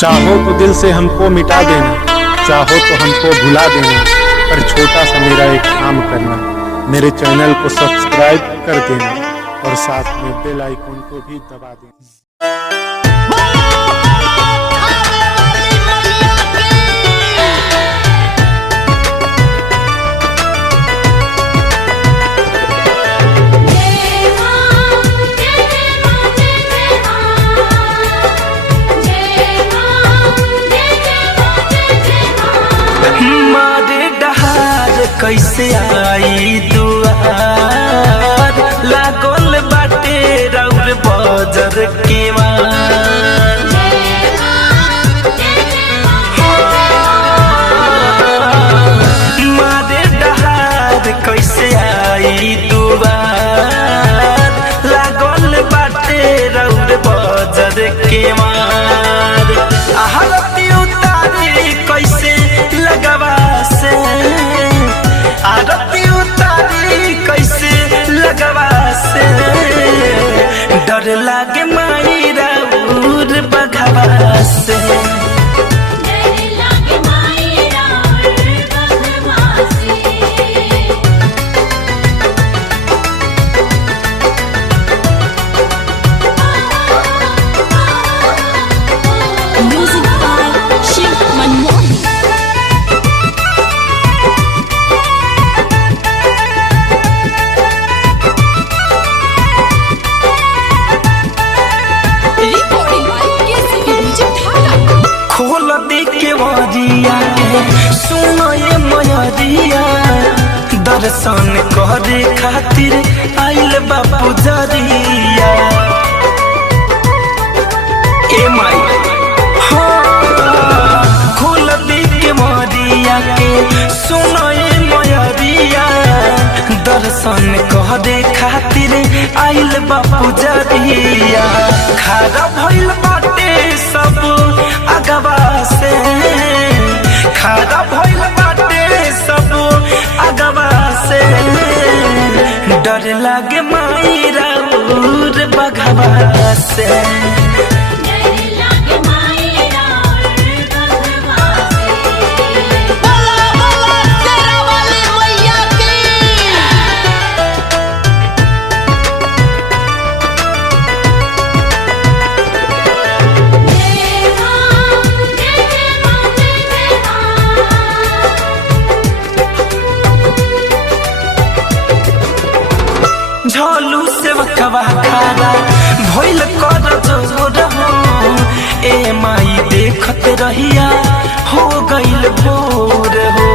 चाहो तो दिल से हमको मिटा देना, चाहो तो हमको भुला देना, पर छोटा सा मेरा एक काम करना, मेरे चैनल को सब्सक्राइब कर देना और साथ में बेल आइकन को भी दबा देना। कैसे आई दुआर लागल बाटे रउर बजर के मारे डहार कैसे आई दुआर लागल बाटे रउर बजर के आरती उतारी कैसे लगवा से आरती उतारी कैसे लगवा से डर लागे माई राउर बघवा से सुनो ये मयरिया दर्शन करे खातिर आइल बापू जरिया ए माई खोल दी के मरिया के सुनो ये मयरिया दर्शन करे खातिर आइल बापू जरिया खारा भइल बाटे सब अगवा से खारा भइल बाटे सब अगवा से डर लागे माई राउर बघवा से झोलू से वकवा खारा भइल कर जोर हो ए माई देखत रहिया हो गइल भोर हो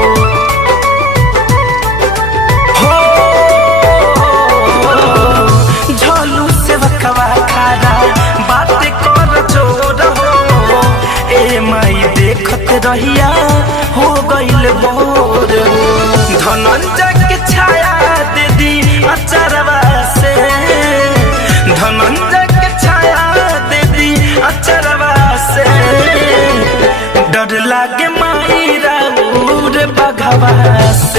झोलू से वकवा खारा बात कर जोर हो ए माई देखत रहिया हो गइल भोर हो धनंजय के छाया दे दी अचरवा से धनंजय के छाया दे दी अचरवा से डर लागे माई राउर बघवा से।